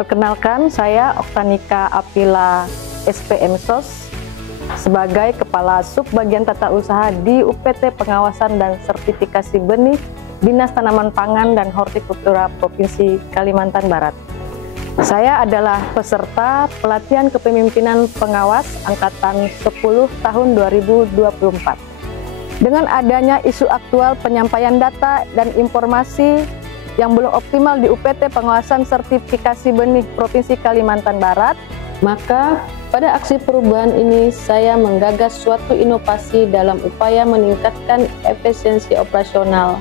Perkenalkan, saya Oktanika Apila SPM SOS sebagai Kepala Subbagian Tata Usaha di UPT Pengawasan dan Sertifikasi Benih Dinas Tanaman Pangan dan Hortikultura Provinsi Kalimantan Barat. Saya adalah peserta pelatihan kepemimpinan pengawas Angkatan 10 tahun 2024. Dengan adanya isu aktual penyampaian data dan informasi yang belum optimal di UPT Pengawasan Sertifikasi Benih Provinsi Kalimantan Barat, maka pada aksi perubahan ini saya menggagas suatu inovasi dalam upaya meningkatkan efisiensi operasional,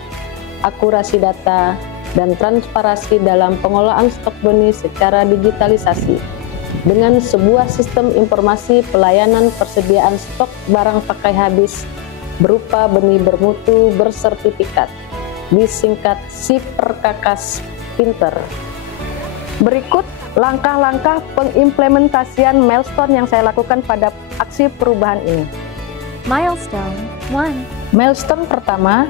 akurasi data, dan transparansi dalam pengelolaan stok benih secara digitalisasi dengan sebuah sistem informasi pelayanan persediaan stok barang pakai habis berupa benih bermutu bersertifikat, disingkat SIPRKKS Pinter. Berikut langkah-langkah pengimplementasian milestone yang saya lakukan pada aksi perubahan ini. Milestone 1. Milestone pertama,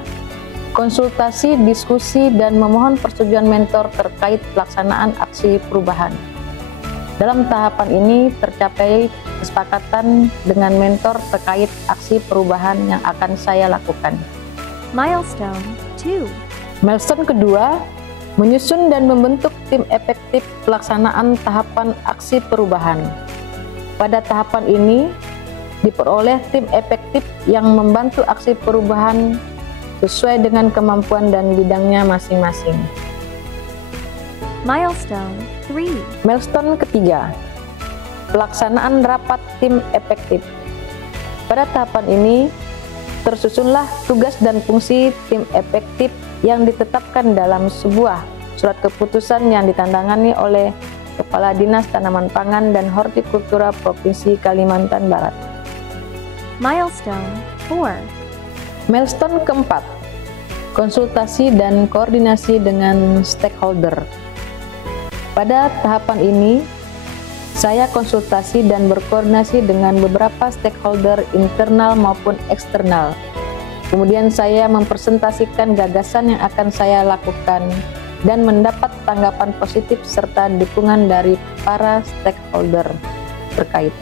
konsultasi, diskusi, dan memohon persetujuan mentor terkait pelaksanaan aksi perubahan. Dalam tahapan ini tercapai kesepakatan dengan mentor terkait aksi perubahan yang akan saya lakukan. Milestone 2. Milestone kedua, menyusun dan membentuk tim efektif pelaksanaan tahapan aksi perubahan. Pada tahapan ini, diperoleh tim efektif yang membantu aksi perubahan sesuai dengan kemampuan dan bidangnya masing-masing. Milestone 3. Milestone ketiga, pelaksanaan rapat tim efektif. Pada tahapan ini, tersusunlah tugas dan fungsi tim efektif yang ditetapkan dalam sebuah surat keputusan yang ditandangani oleh Kepala Dinas Tanaman Pangan dan Hortikultura Provinsi Kalimantan Barat. Milestone 4. Milestone keempat, konsultasi dan koordinasi dengan stakeholder. Pada tahapan ini, saya konsultasi dan berkoordinasi dengan beberapa stakeholder internal maupun eksternal. Kemudian saya mempresentasikan gagasan yang akan saya lakukan dan mendapat tanggapan positif serta dukungan dari para stakeholder terkait.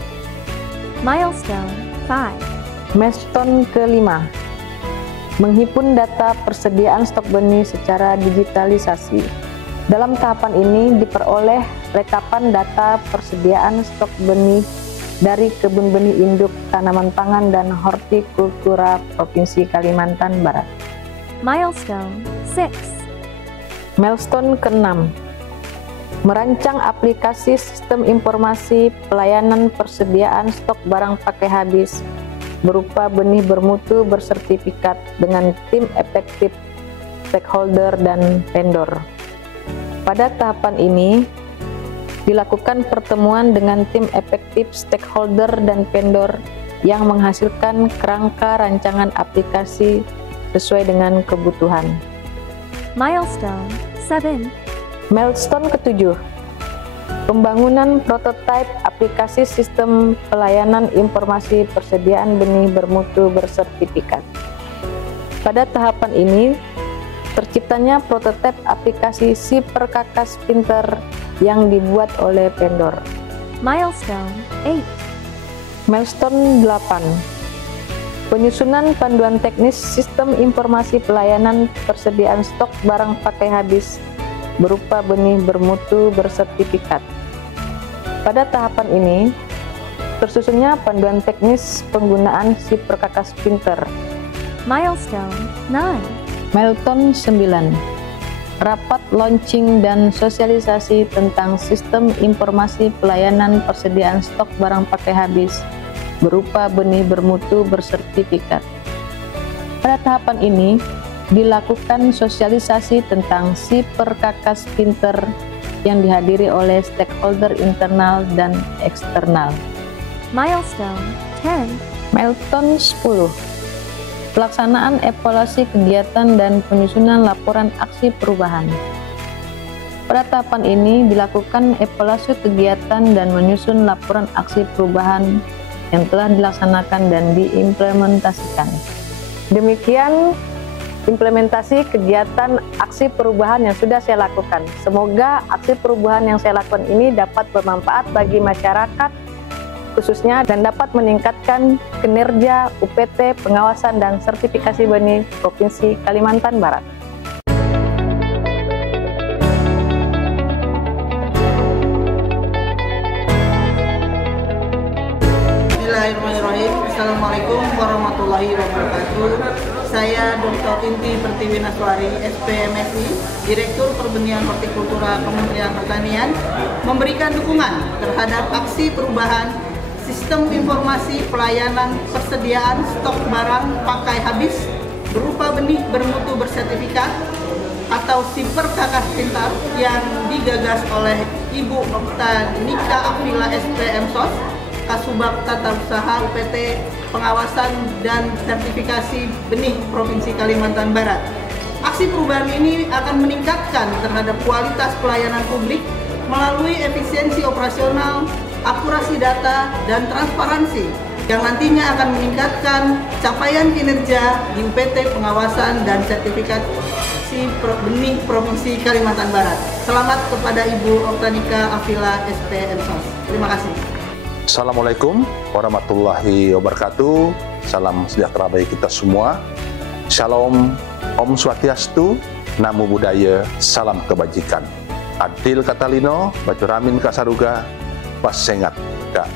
Milestone 5. Milestone kelima, menghimpun data persediaan stok benih secara digitalisasi. Dalam tahapan ini diperoleh rekapan data persediaan stok benih dari Kebun Benih Induk Tanaman Pangan dan Hortikultura Provinsi Kalimantan Barat. Milestone 6. Milestone ke-6, merancang aplikasi sistem informasi pelayanan persediaan stok barang pakai habis berupa benih bermutu bersertifikat dengan tim efektif, stakeholder, dan vendor. Pada tahapan ini, dilakukan pertemuan dengan tim efektif, stakeholder, dan vendor yang menghasilkan kerangka rancangan aplikasi sesuai dengan kebutuhan. Milestone 7. Milestone ke-7, pembangunan prototipe aplikasi sistem pelayanan informasi persediaan benih bermutu bersertifikat. Pada tahapan ini, terciptanya prototipe aplikasi SIPRKKS Pinter yang dibuat oleh vendor. Milestone 8. Milestone 8, penyusunan panduan teknis sistem informasi pelayanan persediaan stok barang pakai habis berupa benih bermutu bersertifikat. Pada tahapan ini, tersusunnya panduan teknis penggunaan SIPRKKS Pinter. Milestone 9. Milestone 9, rapat launching dan sosialisasi tentang sistem informasi pelayanan persediaan stok barang pakai habis berupa benih bermutu bersertifikat. Pada tahapan ini, dilakukan sosialisasi tentang SIPRKKS Pinter yang dihadiri oleh stakeholder internal dan eksternal. Milestone 10. Milestone 10, pelaksanaan evaluasi kegiatan dan penyusunan laporan aksi perubahan. Pada tahapan ini dilakukan evaluasi kegiatan dan menyusun laporan aksi perubahan yang telah dilaksanakan dan diimplementasikan. Demikian implementasi kegiatan aksi perubahan yang sudah saya lakukan. Semoga aksi perubahan yang saya lakukan ini dapat bermanfaat bagi masyarakat khususnya dan dapat meningkatkan kinerja UPT Pengawasan dan Sertifikasi Benih Provinsi Kalimantan Barat. Bismillahirrahmanirrahim. Assalamualaikum warahmatullahi wabarakatuh. Saya Dr. Inti Pertiwi Naswari, SPMSI, Direktur Perbenihan Hortikultura Kementerian Pertanian, memberikan dukungan terhadap aksi perubahan Sistem Informasi Pelayanan Persediaan Stok Barang Pakai Habis berupa benih bermutu bersertifikat atau Siper Kakas Pintar yang digagas oleh Ibu Oktanika Apila SPMSOS, Kasubag Tata Usaha UPT Pengawasan dan Sertifikasi Benih Provinsi Kalimantan Barat. Aksi perubahan ini akan meningkatkan terhadap kualitas pelayanan publik melalui efisiensi operasional, akurasi data, dan transparansi yang nantinya akan meningkatkan capaian kinerja di UPT Pengawasan dan Sertifikasi Benih Provinsi Kalimantan Barat. Selamat kepada Ibu Oktanika Apila SPMSOS. Terima kasih. Assalamualaikum warahmatullahi wabarakatuh. Salam sejahtera bagi kita semua. Shalom, Om Swastiastu, Namo Buddhaya, salam kebajikan. Adil Katalino, Bacuramin Kasaruga, Pasengat Kak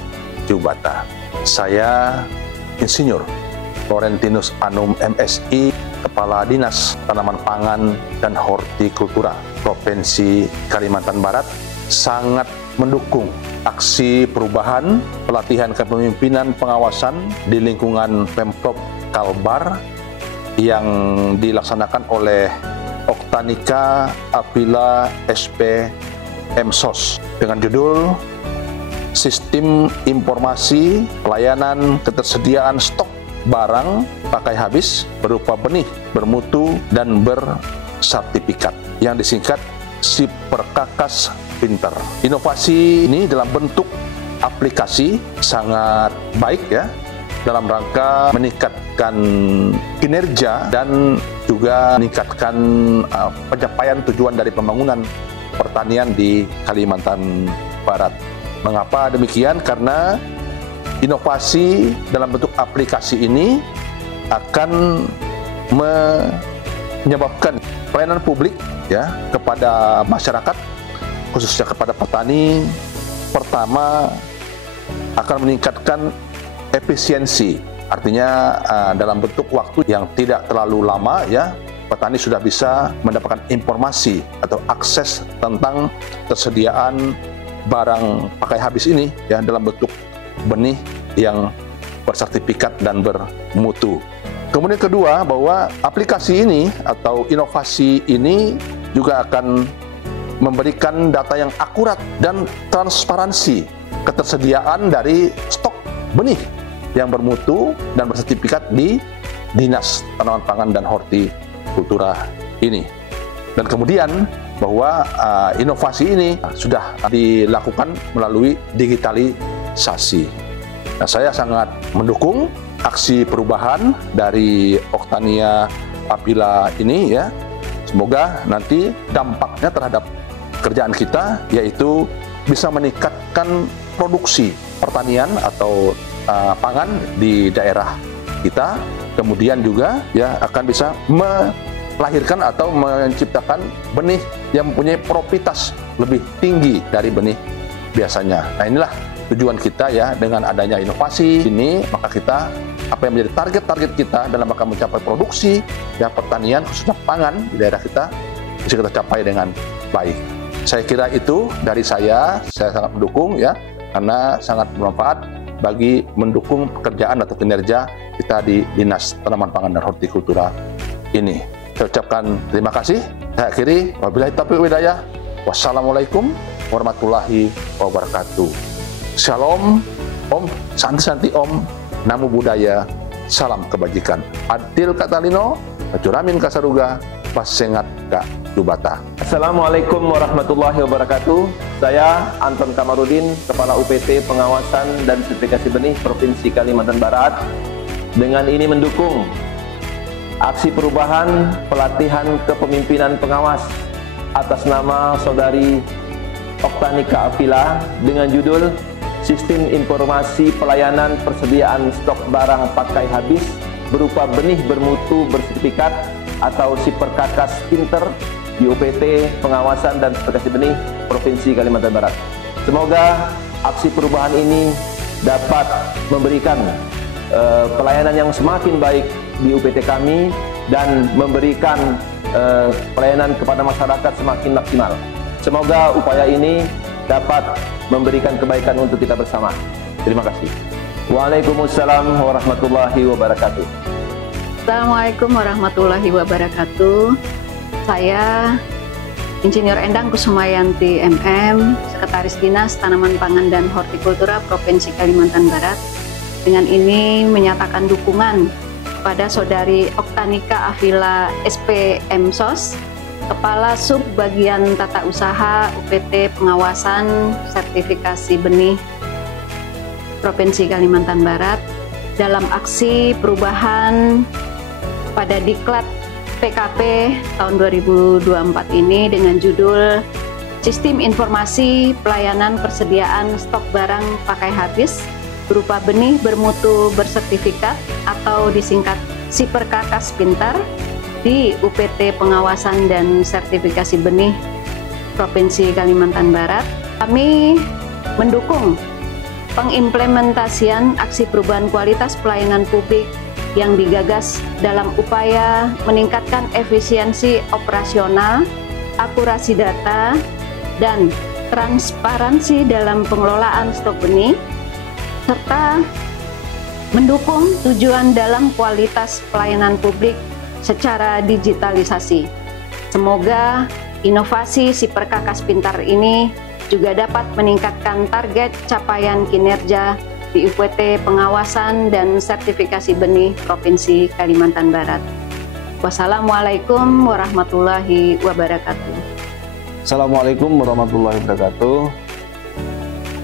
Jubata. Saya Insinyur Florentinus Anum MSI, Kepala Dinas Tanaman Pangan dan Hortikultura Provinsi Kalimantan Barat, sangat mendukung aksi perubahan pelatihan kepemimpinan pengawasan di lingkungan Pemprov Kalbar yang dilaksanakan oleh Oktanika Apila SPMSOS dengan judul Sistem Informasi Pelayanan Ketersediaan Stok Barang Pakai Habis berupa benih bermutu dan bersertifikat yang disingkat Siper Kakas Pintar. Inovasi ini dalam bentuk aplikasi sangat baik ya, dalam rangka meningkatkan kinerja dan juga meningkatkan pencapaian tujuan dari pembangunan pertanian di Kalimantan Barat. Mengapa demikian? Karena inovasi dalam bentuk aplikasi ini akan menyebabkan pelayanan publik ya kepada masyarakat, khususnya kepada petani. Pertama, akan meningkatkan efisiensi, artinya dalam bentuk waktu yang tidak terlalu lama ya, petani sudah bisa mendapatkan informasi atau akses tentang tersediaan barang pakai habis ini ya dalam bentuk benih yang bersertifikat dan bermutu. Kemudian kedua, bahwa aplikasi ini atau inovasi ini juga akan memberikan data yang akurat dan transparansi ketersediaan dari stok benih yang bermutu dan bersertifikat di Dinas Tanaman Pangan dan Hortikultura ini. Dan kemudian bahwa inovasi ini sudah dilakukan melalui digitalisasi. Nah, saya sangat mendukung aksi perubahan dari Oktanika Apila ini ya. Semoga nanti dampaknya terhadap kerjaan kita yaitu bisa meningkatkan produksi pertanian atau pangan di daerah kita, kemudian juga ya akan bisa melahirkan atau menciptakan benih yang mempunyai profitas lebih tinggi dari benih biasanya. Nah, inilah tujuan kita ya dengan adanya inovasi ini, maka kita apa yang menjadi target-target kita dalam rangka mencapai produksi ya pertanian khususnya pangan di daerah kita bisa kita capai dengan baik. Saya kira itu dari saya sangat mendukung ya, karena sangat bermanfaat bagi mendukung pekerjaan atau kinerja kita di Dinas Tanaman Pangan dan Hortikultura ini. Saya ucapkan terima kasih. Saya akhiri, wabillahi taufiq wal hidayah. Wassalamualaikum warahmatullahi wabarakatuh. Shalom, Om, santi-santi Om, Namo Buddhaya, salam kebajikan. Adil Katalino, Bacuramin Kasaruga, Pasengat Kak Jubata. Assalamualaikum warahmatullahi wabarakatuh. Saya Anton Kamarudin, Kepala UPT Pengawasan dan Sertifikasi Benih Provinsi Kalimantan Barat. Dengan ini mendukung aksi perubahan pelatihan kepemimpinan pengawas atas nama Saudari Oktanika Apila dengan judul Sistem Informasi Pelayanan Persediaan Stok Barang Pakai Habis berupa benih bermutu bersertifikat atau Siperkakas Pinter di UPT Pengawasan dan Sertifikasi Benih Provinsi Kalimantan Barat. Semoga aksi perubahan ini dapat memberikan pelayanan yang semakin baik di UPT kami dan memberikan pelayanan kepada masyarakat semakin maksimal. Semoga upaya ini dapat memberikan kebaikan untuk kita bersama. Terima kasih. Waalaikumsalam warahmatullahi wabarakatuh. Assalamualaikum warahmatullahi wabarakatuh. Saya Insinyur Endang Kusumayanti MM, Sekretaris Dinas Tanaman Pangan dan Hortikultura Provinsi Kalimantan Barat. Dengan ini menyatakan dukungan pada Saudari Oktanika Apila SPM SOS, Kepala Sub Bagian Tata Usaha UPT Pengawasan Sertifikasi Benih Provinsi Kalimantan Barat dalam aksi perubahan pada Diklat PKP tahun 2024 ini dengan judul Sistem Informasi Pelayanan Persediaan Stok Barang Pakai Habis berupa benih bermutu bersertifikat atau disingkat Siperkakas Pintar di UPT Pengawasan dan Sertifikasi Benih Provinsi Kalimantan Barat. Kami mendukung pengimplementasian aksi perubahan kualitas pelayanan publik yang digagas dalam upaya meningkatkan efisiensi operasional, akurasi data, dan transparansi dalam pengelolaan stok benih, serta mendukung tujuan dalam kualitas pelayanan publik secara digitalisasi. Semoga inovasi Siperkakas Pintar ini juga dapat meningkatkan target capaian kinerja di UPT Pengawasan dan Sertifikasi Benih Provinsi Kalimantan Barat. Wassalamualaikum warahmatullahi wabarakatuh. Assalamualaikum warahmatullahi wabarakatuh.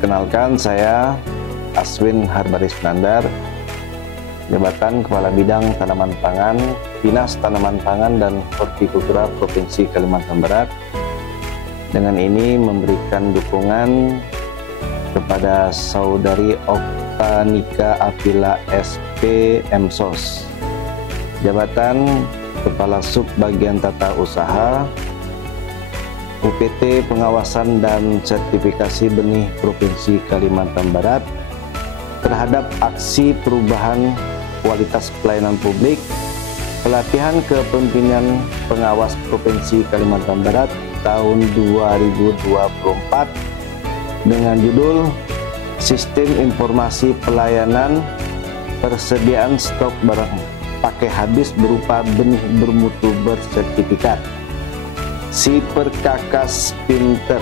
Kenalkan, saya Aswin Harbaris Nandar, Jabatan Kepala Bidang Tanaman Pangan, Dinas Tanaman Pangan dan Hortikultura Provinsi Kalimantan Barat. Dengan ini memberikan dukungan kepada Saudari Oktanika Apila SPM SOS, Jabatan Kepala Sub Bagian Tata Usaha UPT Pengawasan dan Sertifikasi Benih Provinsi Kalimantan Barat terhadap aksi perubahan kualitas pelayanan publik pelatihan kepemimpinan pengawas Provinsi Kalimantan Barat tahun 2024 dengan judul Sistem Informasi Pelayanan Persediaan Stok Barang Pakai Habis berupa benih bermutu bersertifikat Siperkakas Pinter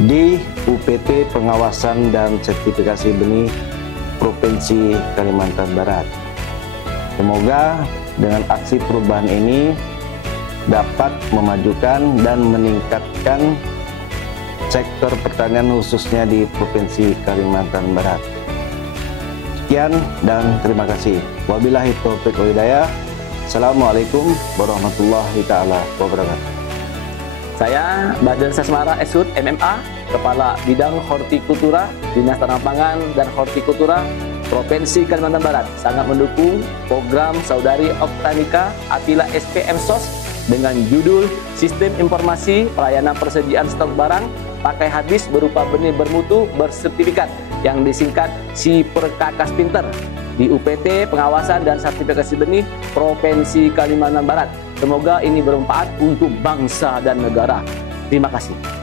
di UPT Pengawasan dan Sertifikasi Benih Provinsi Kalimantan Barat. Semoga dengan aksi perubahan ini dapat memajukan dan meningkatkan sektor pertanian khususnya di Provinsi Kalimantan Barat. Sekian dan terima kasih. Wabillahi taufiq wal hidayah. Assalamualaikum warahmatullahi taala wabarakatuh. Saya Baden Sesmara Esud MMA, Kepala Bidang Hortikultura Dinas Tanaman Pangan dan Hortikultura Provinsi Kalimantan Barat, sangat mendukung program Saudari Oktanika Apila SPM SOS dengan judul Sistem Informasi Pelayanan Persediaan Stok Barang Pakai Habis berupa benih bermutu bersertifikat yang disingkat Siperkakas Pinter di UPT Pengawasan dan Sertifikasi Benih Provinsi Kalimantan Barat. Semoga ini bermanfaat untuk bangsa dan negara. Terima kasih.